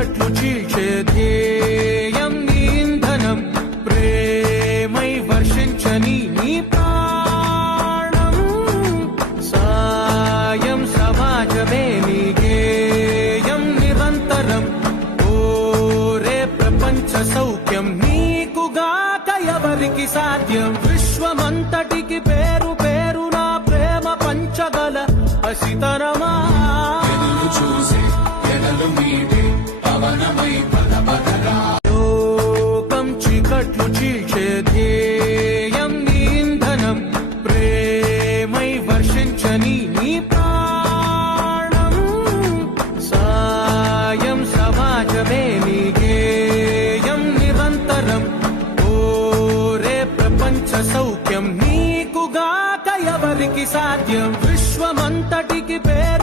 చీకట్లు చీల్చే ధ్యేయం నీ ఇంధనం ప్రేమై వర్షించని నీ ప్రాణం. సాయం సమాజమే నీ గేయం నిరంతరం. ఓరే ప్రపంచ సౌఖ్యం నీకుగాక ఎవరికి సాధ్యం? విశ్వమంతటికి పేరు పేరు నా ప్రేమ పంచగల అసితరమా చూసి చూసే ఎడలు మీదే పవనమై బలపడరా లోకం చీకట్లు చీల్చే ధ్యేయం నీ ఇంధనం. ప్రేమై వర్షించని నీ ప్రాణం. సాయం సమాజమే నీ గేయం నిరంతరం. ఓరే ప్రపంచ సౌఖ్యం నీకుగాక ఎవరికి సాధ్యం? విశ్వమంతటికి పేరు